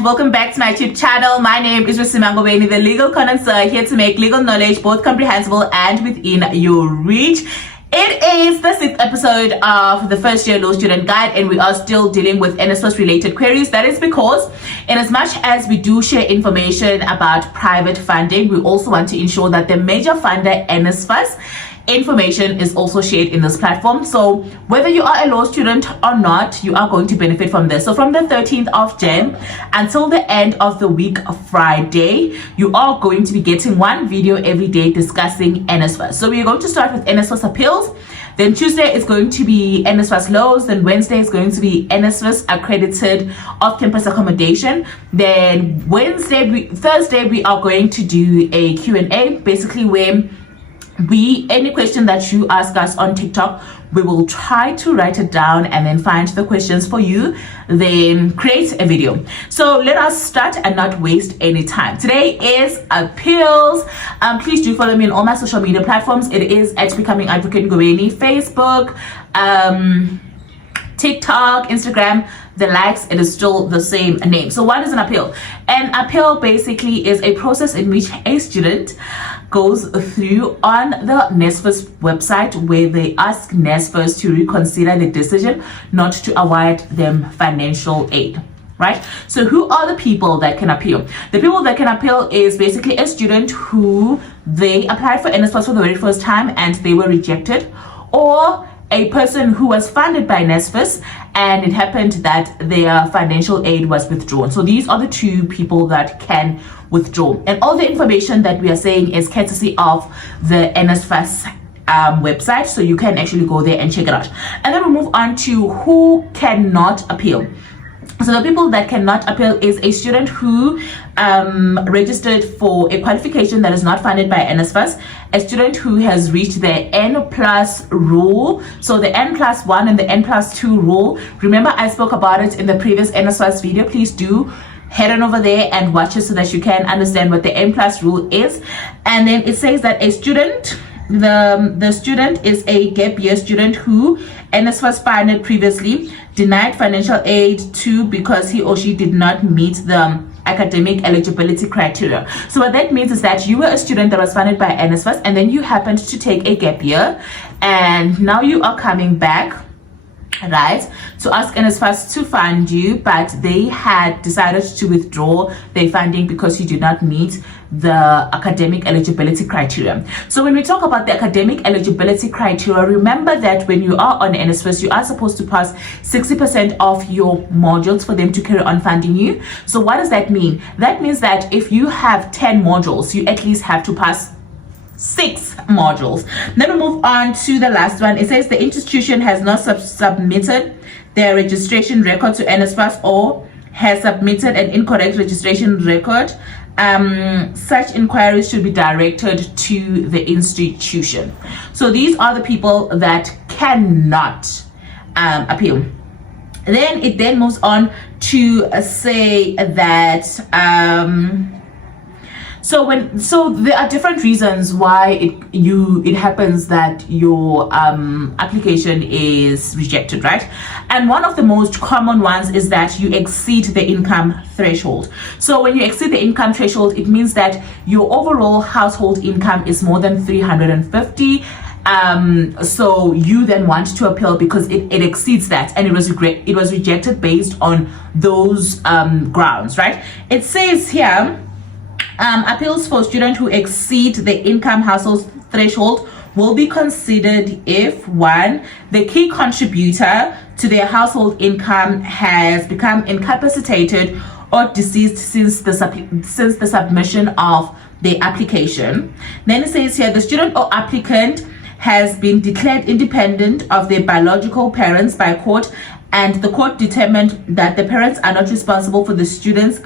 and welcome back to my YouTube channel. My name is Rosimango, the legal connoisseur, here to make legal knowledge both comprehensible and within your reach. It is the 6th episode of the first year law student guide, and we are still dealing with NsFas related queries. That is because in as much as we do share information about private funding, we also want to ensure that the major funder NsFas information is also shared in this platform. So whether you are a law student or not, you are going to benefit from this. So from the 13th of Jan until the end of the week Friday, you are going to be getting one video every day discussing NsFas. So we are going to start with NsFas appeals. Then Tuesday is going to be NsFas laws. Then Wednesday is going to be NsFas accredited off-campus accommodation. Then Thursday we are going to do a Q&A, basically where any question that you ask us on TikTok, we will try to write it down and then find the questions for you, then create a video. So let us start and not waste any time. Today is appeals. Please do follow me on all my social media platforms. It is at Becoming Advocate Ngoweni, Facebook, TikTok, Instagram, the likes, it is still the same name. So what is an appeal? An appeal basically is a process in which a student goes through on the NsFas website where they ask NsFas to reconsider the decision not to award them financial aid. Right? So who are the people that can appeal? The people that can appeal is basically a student who they applied for NsFas for the very first time and they were rejected, or a person who was funded by NsFas and it happened that their financial aid was withdrawn. So these are the two people that can withdraw. And all the information that we are saying is courtesy of the NsFas website. So you can actually go there and check it out. And then we move on to who cannot appeal. So the people that cannot appeal is a student who registered for a qualification that is not funded by NsFas, a student who has reached the N+ rule. So the N+1 and the N+2 rule. Remember, I spoke about it in the previous NsFas video. Please do head on over there and watch it so that you can understand what the N+ rule is. And then it says that a student, the student is a gap year student who NsFas funded previously, denied financial aid to because he or she did not meet the academic eligibility criteria. So what that means is that you were a student that was funded by NsFas and then you happened to take a gap year and now you are coming back, right, to ask NsFas to fund you, but they had decided to withdraw their funding because you did not meet the academic eligibility criteria. So when we talk about the academic eligibility criteria, remember that when you are on NsFas, you are supposed to pass 60% of your modules for them to carry on funding you. So what does that mean? That means that if you have 10 modules, you at least have to pass 6 modules. Then we move on to the last one. It says the institution has not submitted their registration record to NsFas or has submitted an incorrect registration record. Such inquiries should be directed to the institution. So these are the people that cannot appeal. Then it then moves on to say that so there are different reasons why it happens that your application is rejected, right? And one of the most common ones is that you exceed the income threshold. So when you exceed the income threshold, it means that your overall household income is more than 350. So you then want to appeal because it exceeds that, and it was rejected based on those grounds, right? It says here, appeals for students who exceed the income household threshold will be considered if 1, the key contributor to their household income has become incapacitated or deceased since the submission of the application. Then it says here the student or applicant has been declared independent of their biological parents by court, and the court determined that the parents are not responsible for the students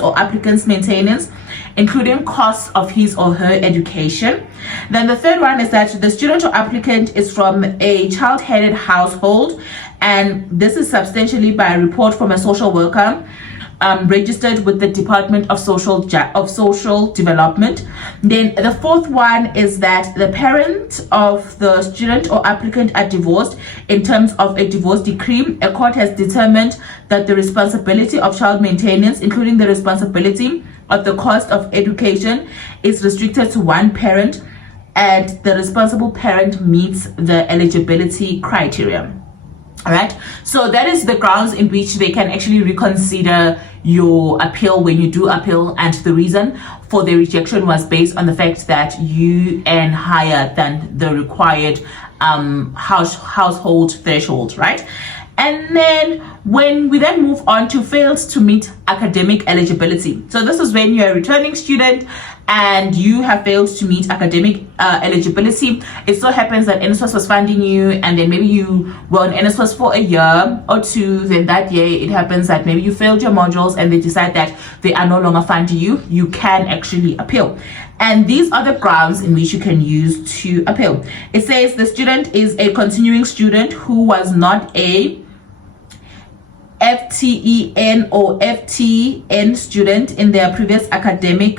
or applicant's maintenance, including costs of his or her education. Then the third one is that the student or applicant is from a child-headed household, and this is substantially by a report from a social worker registered with the Department of Social Development. Then the fourth one is that the parent of the student or applicant are divorced. In terms of a divorce decree, a court has determined that the responsibility of child maintenance, including the responsibility of the cost of education, is restricted to one parent, and the responsible parent meets the eligibility criteria. All right, so that is the grounds in which they can actually reconsider your appeal when you do appeal, and the reason for the rejection was based on the fact that you earn higher than the required household threshold, right? And then when we then move on to fails to meet academic eligibility. So this is when you're a returning student and you have failed to meet academic eligibility. It so happens that NsFas was funding you, and then maybe you were on NsFas for a year or two. Then that year it happens that maybe you failed your modules and they decide that they are no longer funding you. You can actually appeal. And these are the grounds in which you can use to appeal. It says the student is a continuing student who was not a FTEN or FTN student in their previous academic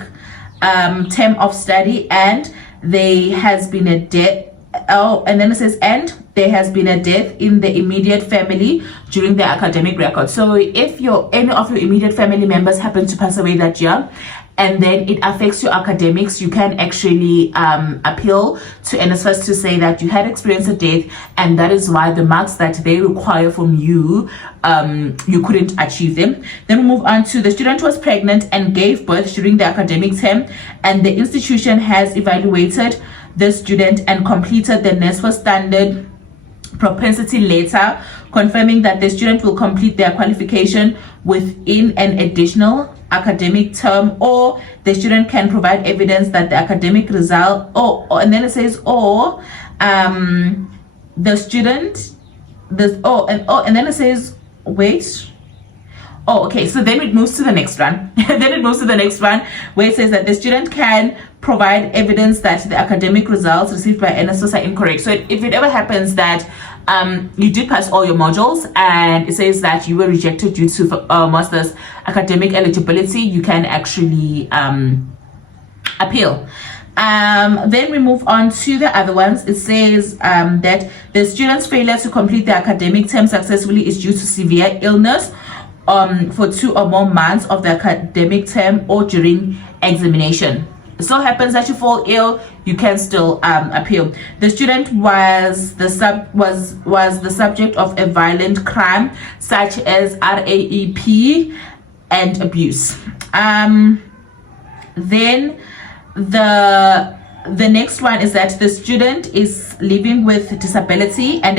term of study, and there has been a death. Oh, and then it says, and there has been a death in the immediate family during the academic record. So if any of your immediate family members happen to pass away that year, and then it affects your academics, you can actually appeal to NsFas to say that you had experienced a death, and that is why the marks that they require from you, you couldn't achieve them. Then we move on to the student was pregnant and gave birth during the academic term, and the institution has evaluated the student and completed the NsFas standard propensity letter, confirming that the student will complete their qualification within an additional academic term, or the student can provide evidence that the academic result, and then it says, the student, and then it says, okay, so then it moves to the next one. Then it moves to the next one where it says that the student can provide evidence that the academic results received by NsFas are incorrect. So if it ever happens that you did pass all your modules and it says that you were rejected due to master's academic eligibility, you can actually appeal. Then we move on to the other ones. It says that the student's failure to complete the academic term successfully is due to severe illness for 2 or more months of the academic term or during examination. It so happens that you fall ill, you can still appeal. The student was the subject of a violent crime such as RAEP and abuse. Then the next one is that the student is living with disability, and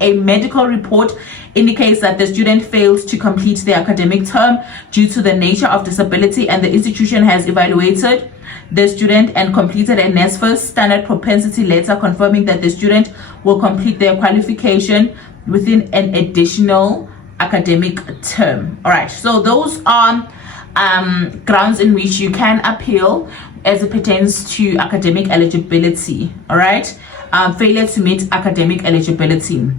a medical report indicates that the student fails to complete the academic term due to the nature of disability, and the institution has evaluated the student and completed a NsFas standard propensity letter confirming that the student will complete their qualification within an additional academic term. All right, so those are grounds in which you can appeal as it pertains to academic eligibility. All right, failure to meet academic eligibility.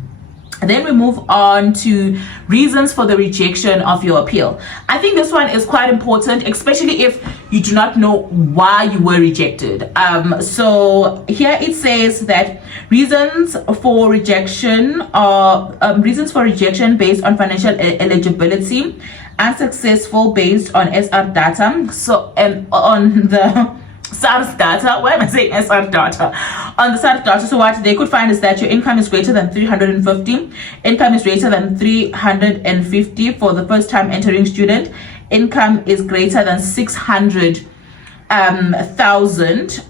And then we move on to reasons for the rejection of your appeal. I think this one is quite important, especially if you do not know why you were rejected. So here it says that reasons for rejection are based on financial eligibility, unsuccessful based on SR data. So, and on the SARS data, why am I saying SR data? On the SARS data, so what they could find is that your income is greater than 350, income is greater than 350 for the first time entering student, income is greater than 600,000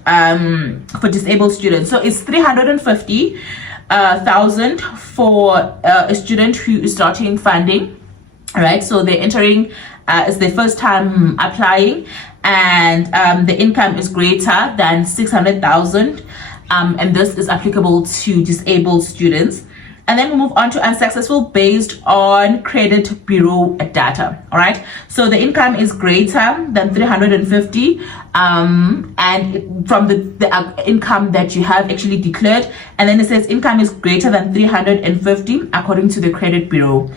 for disabled students. So it's 350,000 for a student who is starting funding. All right, so they're entering, it's their first time applying, and the income is greater than 600,000, and this is applicable to disabled students. And then we move on to unsuccessful based on credit bureau data. All right, so the income is greater than 350, and from the income that you have actually declared, and then it says income is greater than 350 according to the credit bureau.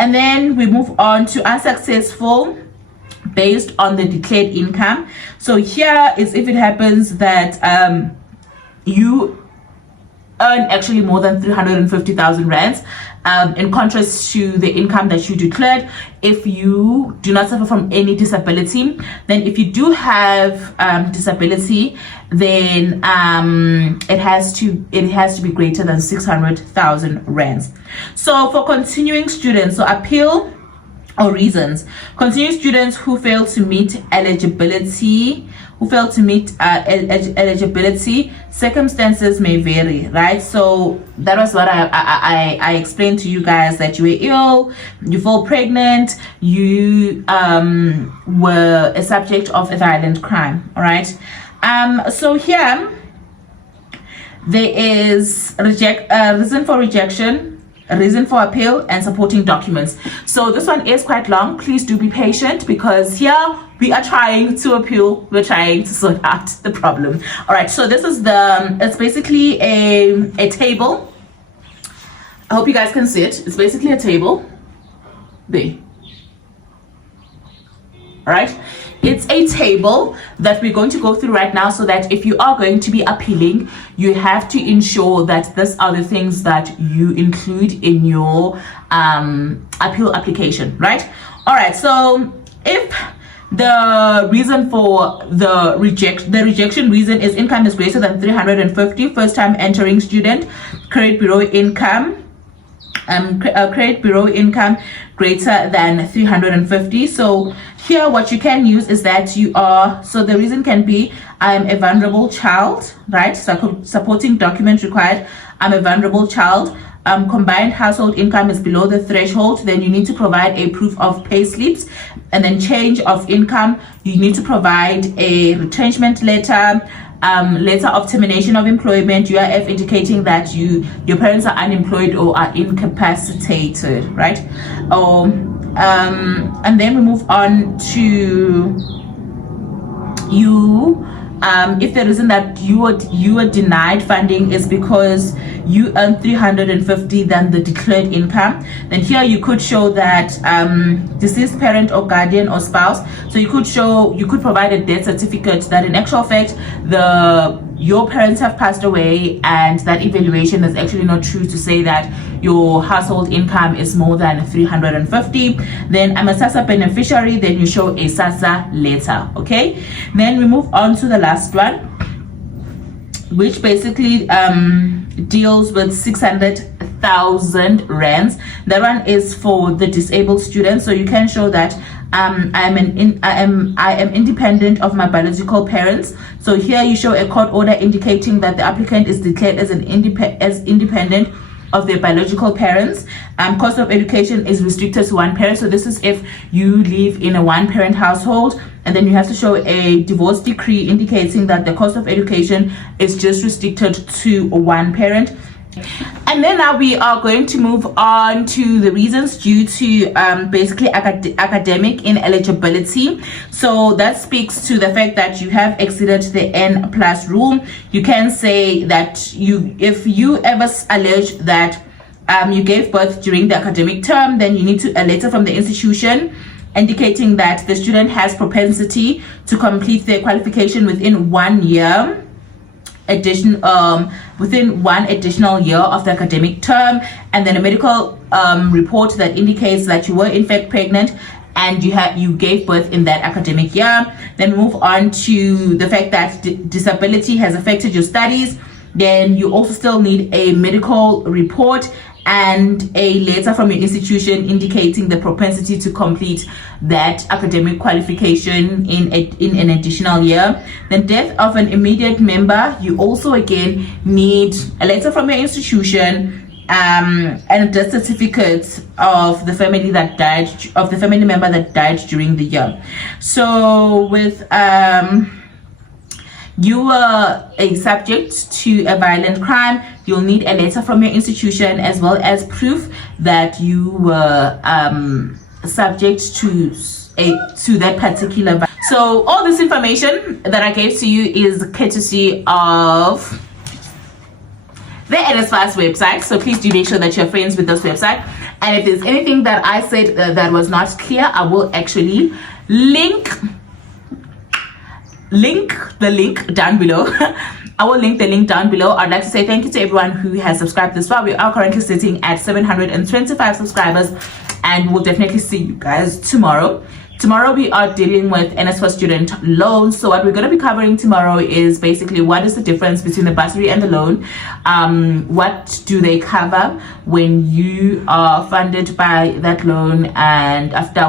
And then we move on to unsuccessful based on the declared income. So here is if it happens that you earn actually more than 350,000 rands, in contrast to the income that you declared. If you do not suffer from any disability, then if you do have disability, then it has to be greater than 600,000 rands. So for continuing students, so appeal or reasons, continuing students who fail to meet eligibility, circumstances may vary, right? So that was what I explained to you guys, that you were ill, you fall pregnant, you were a subject of a violent crime. All right. So here there is reason for rejection, a reason for appeal, and supporting documents. So this one is quite long. Please do be patient, because here we are trying to appeal, we're trying to sort out the problem. All right, so this is it's basically a table. I hope you guys can see it. It's basically a table there. All right, it's a table that we're going to go through right now, so that if you are going to be appealing, you have to ensure that these are the things that you include in your appeal application, right? All right, so if the reason for the rejection reason is income is greater than 350, first time entering student, credit bureau income greater than 350. So here what you can use is that you are, so the reason can be I'm a vulnerable child, right? So supporting document required, I'm a vulnerable child. Combined household income is below the threshold, then you need to provide a proof of pay slips. And then change of income, you need to provide a retrenchment letter, letter of termination of employment, UIF indicating that your parents are unemployed or are incapacitated, right? And then we move on to you. If the reason that you were denied funding is because you earn 350 than the declared income, then here you could show that deceased parent or guardian or spouse. So you could provide a death certificate that in actual fact your parents have passed away, and that evaluation is actually not true to say that your household income is more than 350. Then I'm a SASSA beneficiary, then you show a SASSA letter. Okay, then we move on to the last one, which basically deals with 600,000 rands. That one is for the disabled students. So you can show that I am independent of my biological parents. So here you show a court order indicating that the applicant is declared as independent of their biological parents. Cost of education is restricted to one parent. So this is if you live in a one-parent household, and then you have to show a divorce decree indicating that the cost of education is just restricted to one parent. And then now we are going to move on to the reasons due to basically academic ineligibility. So that speaks to the fact that you have exceeded the N+ rule. You can say that if you ever allege that you gave birth during the academic term, then you need a letter from the institution indicating that the student has propensity to complete their qualification within 1 year within one additional year of the academic term, and then a medical report that indicates that you were in fact pregnant and you gave birth in that academic year. Then move on to the fact that disability has affected your studies. Then you also still need a medical report and a letter from your institution indicating the propensity to complete that academic qualification in an additional year. Then death of an immediate member, you also again need a letter from your institution and a death certificate of the family member that died during the year. So with you were a subject to a violent crime, you'll need a letter from your institution as well as proof that you were subject to that particular violence. So all this information that I gave to you is courtesy of the NsFas website. So please do make sure that you're friends with this website. And if there's anything that I said that was not clear, I will actually link the link down below. I will link the link down below. I'd like to say thank you to everyone who has subscribed this far. We are currently sitting at 725 subscribers, and we'll definitely see you guys tomorrow. Tomorrow we are dealing with NsFas student loans. So what we're going to be covering tomorrow is basically what is the difference between the bursary and the loan. What do they cover when you are funded by that loan, and after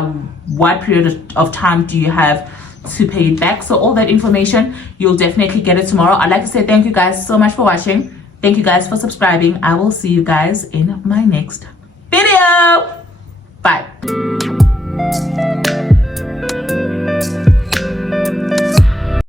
what period of time do you have to pay it back? So all that information, you'll definitely get it tomorrow. I'd like to say thank you guys so much for watching. Thank you guys for subscribing. I will see you guys in my next video. Bye.